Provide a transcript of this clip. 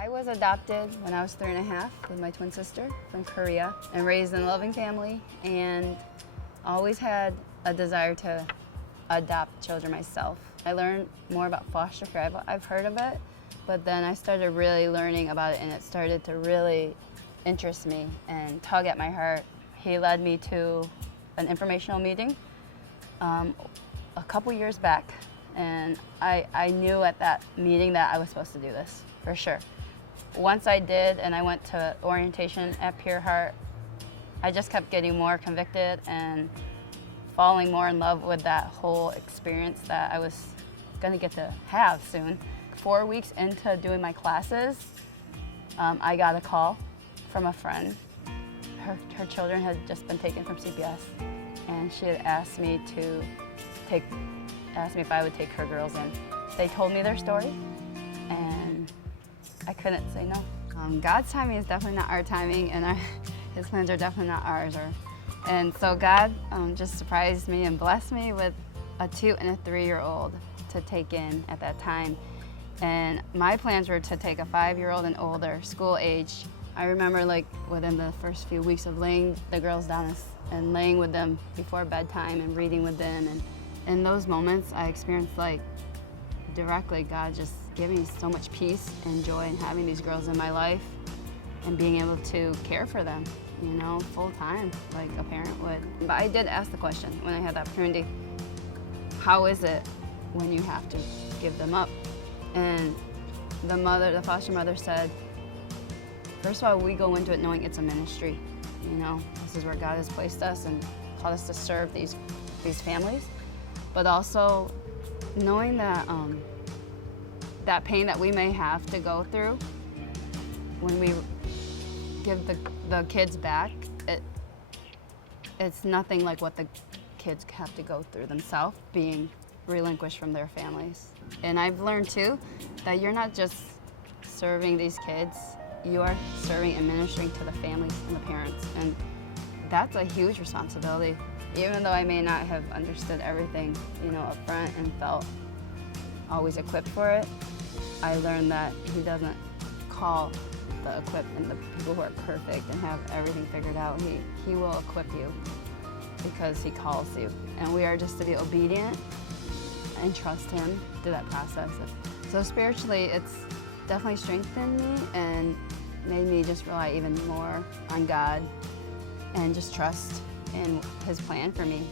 I was adopted when I was 3.5 with my twin sister from Korea and raised in a loving family and always had a desire to adopt children myself. I learned more about foster care. I've heard of it, but then I started really learning about it and it started to really interest me and tug at my heart. He led me to an informational meeting a couple years back, and I knew at that meeting that I was supposed to do this, for sure. Once I did, and I went to orientation at Pure Heart, I just kept getting more convicted and falling more in love with that whole experience that I was gonna get to have soon. 4 weeks into doing my classes, I got a call from a friend. Her children had just been taken from CPS, and she had asked me if I would take her girls in. They told me their story, and I couldn't say no. God's timing is definitely not our timing, and His plans are definitely not ours. And so God just surprised me and blessed me with a 2- and a 3-year-old to take in at that time. And my plans were to take a 5-year-old and older, school age. I remember like within the first few weeks of laying the girls down and laying with them before bedtime and reading with them. And in those moments, I experienced like directly God just giving me so much peace and joy in having these girls in my life and being able to care for them, you know, full time, like a parent would. But I did ask the question when I had the opportunity, how is it when you have to give them up? And the foster mother said, first of all, we go into it knowing it's a ministry. You know, this is where God has placed us and called us to serve these families. But also knowing that that pain that we may have to go through when we give the kids back, it's nothing like what the kids have to go through themselves being relinquished from their families. And I've learned too that you're not just serving these kids, you are serving and ministering to the families and the parents. And that's a huge responsibility. Even though I may not have understood everything, you know, up front and felt always equipped for it, I learned that He doesn't call the equipped and the people who are perfect and have everything figured out. He will equip you because He calls you. And we are just to be obedient and trust Him through that process. So spiritually, it's definitely strengthened me and made me just rely even more on God and just trust in His plan for me.